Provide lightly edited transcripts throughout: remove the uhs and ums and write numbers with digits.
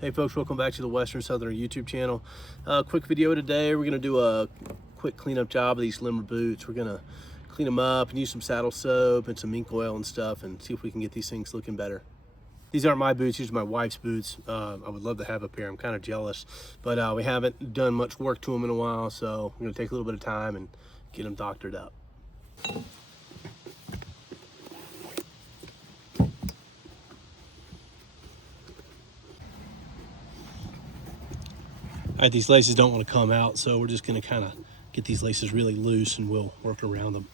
Hey folks, welcome back to the Western Southern YouTube channel. Quick video today. We're going to do a quick cleanup job of these Limmer boots. We're going to clean them up and use some saddle soap and some ink oil and stuff and see if we can get these things looking better. These aren't my boots, these are my wife's boots. I would love to have a pair. I'm kind of jealous, but we haven't done much work to them in a while, so I'm going to take a little bit of time and get them doctored up. All right, these laces don't want to come out, so we're just going to kind of get these laces really loose and we'll work around them.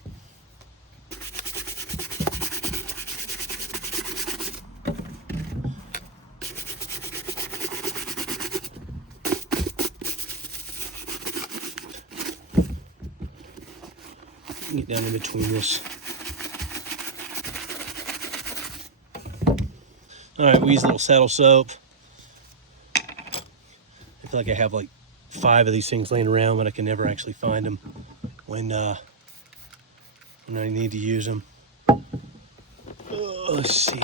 Get down in between this. All right, we use a little saddle soap. I feel like I have like 5 of these things laying around, but I can never actually find them when I need to use them. Let's see.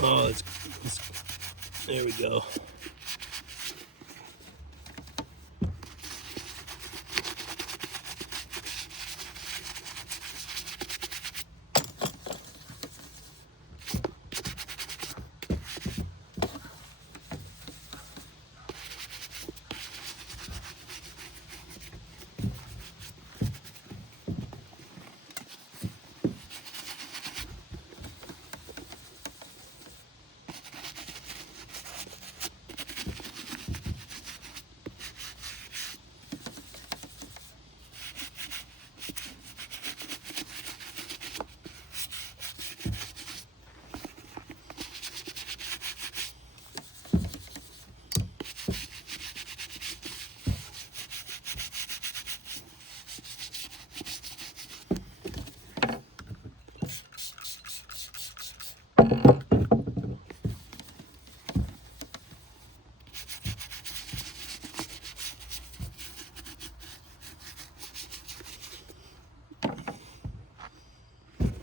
Oh, there we go.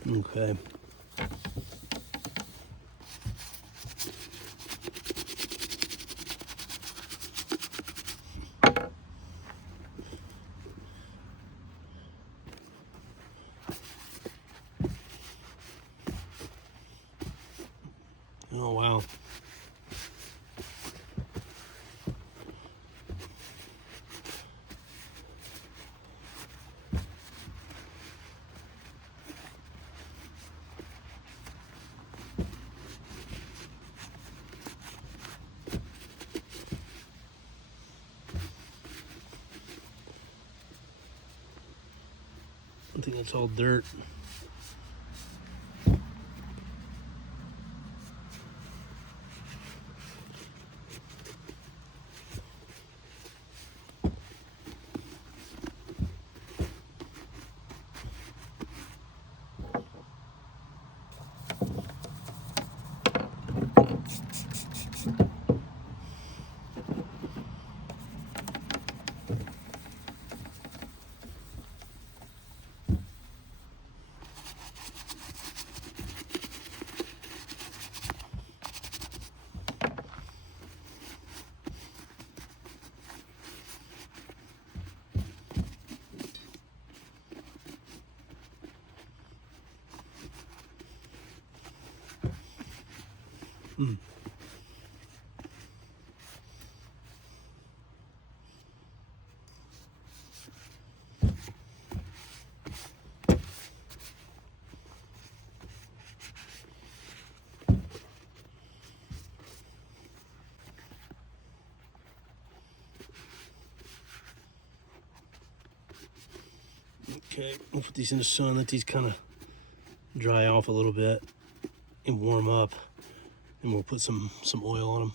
Okay. Oh, wow. I think that's all dirt. Mm. Okay, we'll put these in the sun, let these kind of dry off a little bit and warm up, and we'll put some oil on them.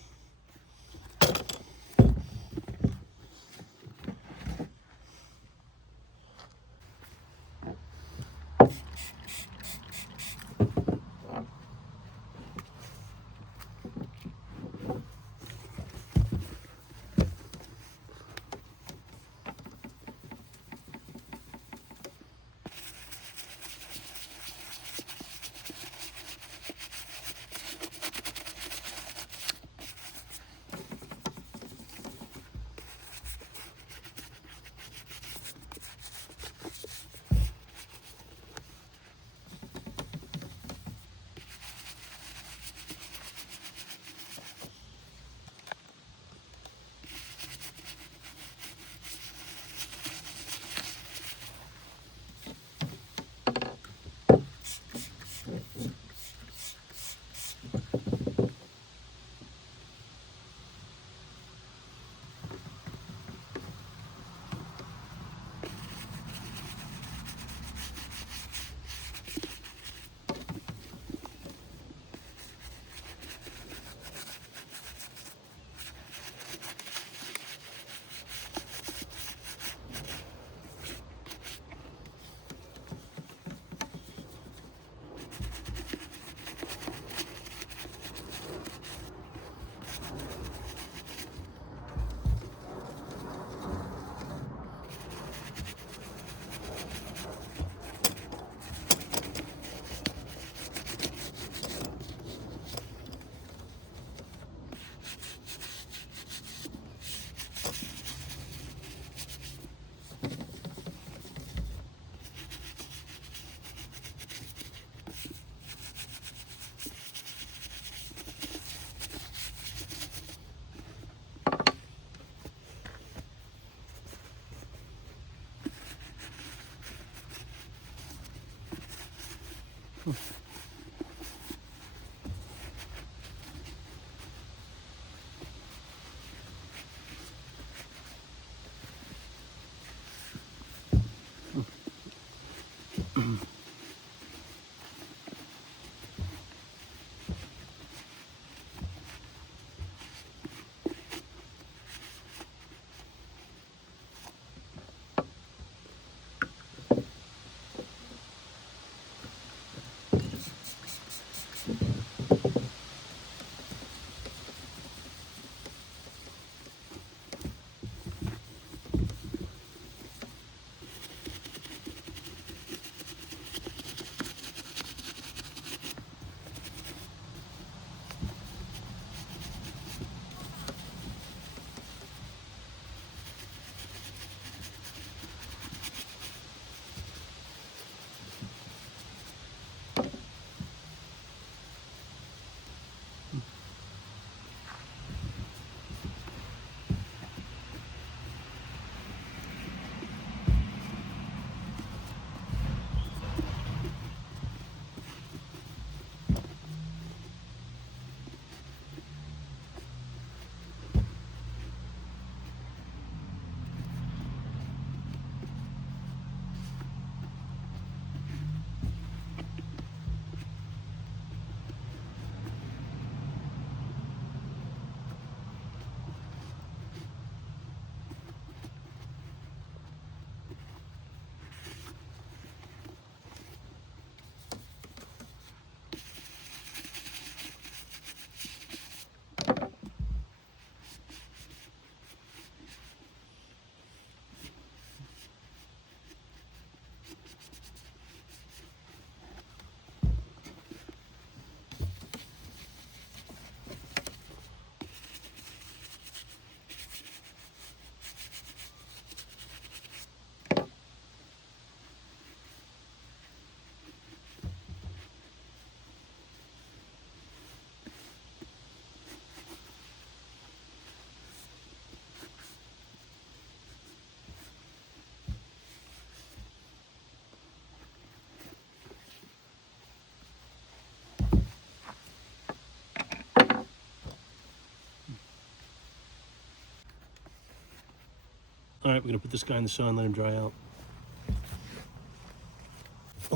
All right, we're gonna put this guy in the sun, let him dry out.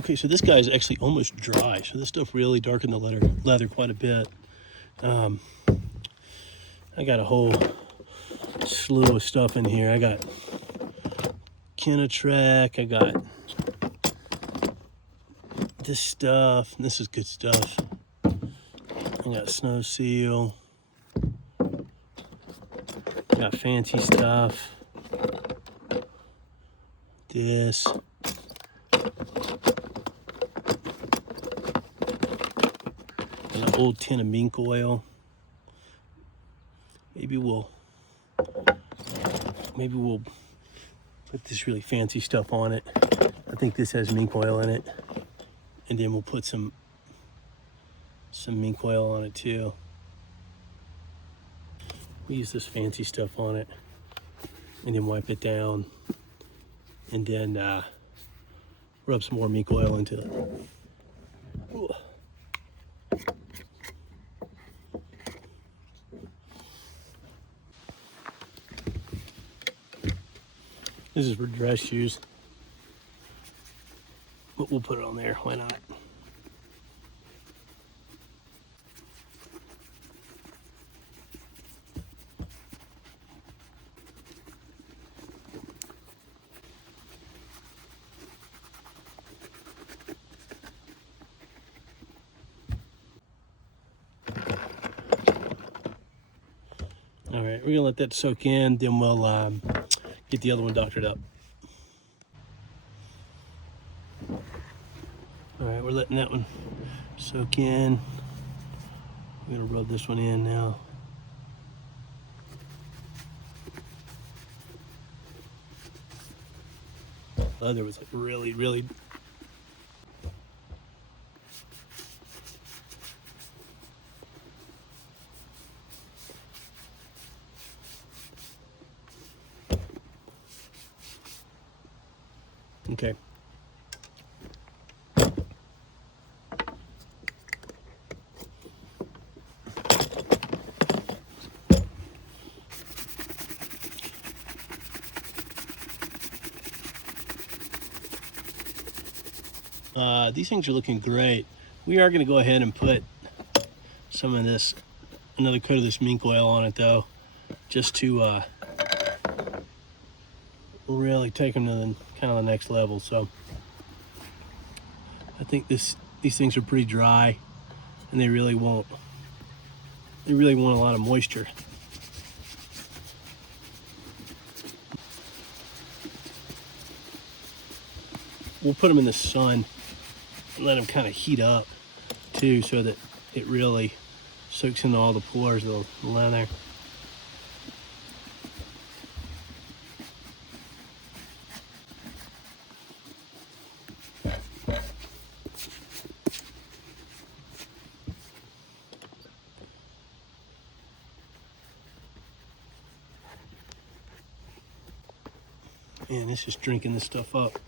Okay, so this guy is actually almost dry. So this stuff really darkened the leather quite a bit. I got a whole slew of stuff in here. I got Kenetrek, I got this stuff. This is good stuff. I got Snow Seal. I got fancy stuff. This. An old tin of mink oil. Maybe we'll put this really fancy stuff on it. I think this has mink oil in it. And then we'll put some mink oil on it too. We use this fancy stuff on it. And then wipe it down. And then rub some more mink oil into it. Ooh. This is for dress shoes. But we'll put it on there, why not? All right, we're gonna let that soak in, then we'll get the other one doctored up. All right, we're letting that one soak in. We're gonna rub this one in now. Leather was like really. Okay. These things are looking great. We are going to go ahead and put some of this, another coat of this mink oil on it though, just to really take them to the kind of the next level. So I think these things are pretty dry, and they really want a lot of moisture. We'll put them in the sun and let them kind of heat up too, so that it really soaks into all the pores of the leather. Man, it's just drinking this stuff up.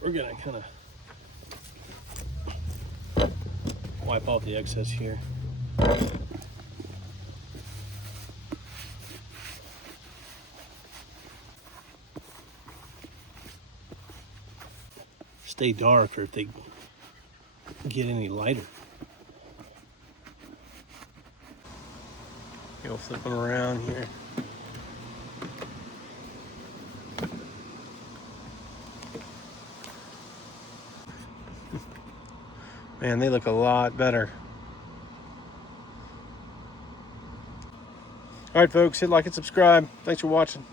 We're gonna kind of wipe off the excess here. Stay dark, or if they get any lighter. We'll flip them around here. Man, they look a lot better. All right, folks, hit like and subscribe. Thanks for watching.